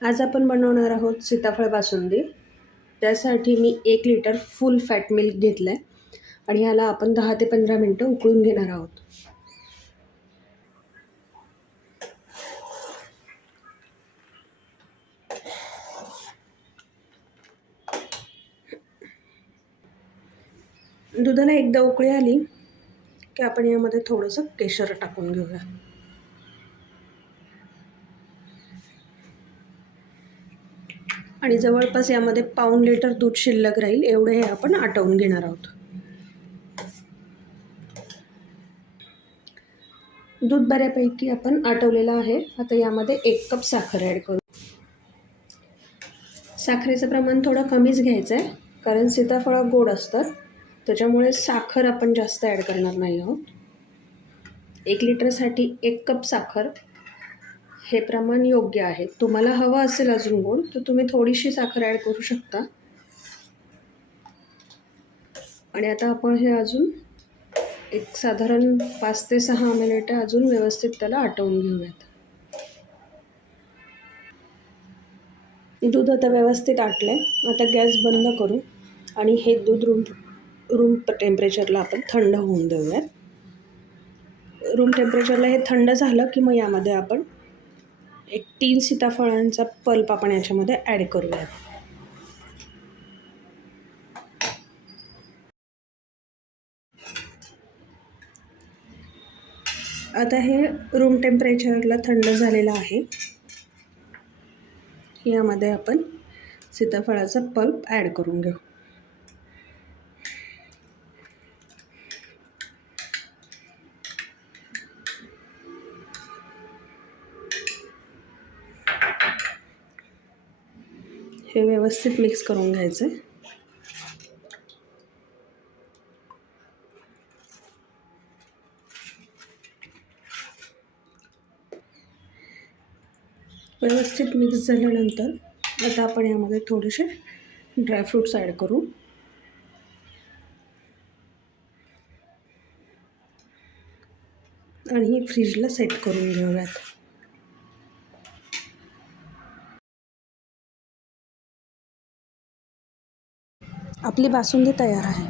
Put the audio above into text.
आज आपण बनवणार आहोत सीताफळ बासुंदी. त्यासाठी मी एक लिटर फुल फॅट मिल्क घेतलं आहे आणि ह्याला आपण दहा ते पंधरा मिनटं उकळून घेणार आहोत. दुधाला एकदा उकळी आली की आपण यामध्ये थोडंसं केशर टाकून घेऊया. आणि जवळपास यामध्ये पाऊन लिटर दूध शिल्लक राहील एवढे हे आपण आटवून घेणार आहोत. दूध बऱ्यापैकी आपण आटवलेलं आहे. आता यामध्ये एक कप साखर ॲड करू. साखरेचं प्रमाण थोडं कमीच घ्यायचं आहे कारण सीताफळं गोड असतात. त्याच्यामुळे साखर आपण जास्त ॲड करणार नाही आहोत. एक लिटरसाठी एक कप साखर हे प्रमाण योग्य आहे. तुम्हाला हवं असेल अजून गोड तर तुम्ही थोडीशी साखर ॲड करू शकता. आणि आता आपण हे अजून एक साधारण पाच ते सहा मिनिटं अजून व्यवस्थित त्याला आटवून घेऊयात. दूध आता व्यवस्थित आटलं आहे आता गॅस बंद करू. आणि हे दूध रूम रूम टेम्परेचरला आपण थंड होऊन देऊयात. रूम टेम्परेचरला हे थंड झालं की मग यामध्ये आपण एक तीन सीताफळांचा पल्प आपण याच्यामध्ये ॲड करूयात. आता हे रूम टेम्परेचरला थंड झालेलं आहे. यामध्ये आपण सीताफळाचा पल्प ॲड करून घेऊ. हे व्यवस्थित मिक्स करून घ्यायचं आहे व्यवस्थित मिक्स झाल्यानंतर आता आपण यामध्ये थोडेसे ड्रायफ्रूट्स ॲड करू. आणि फ्रीजला सेट करून घेऊयात. आपली बासुंदी तयार आहे.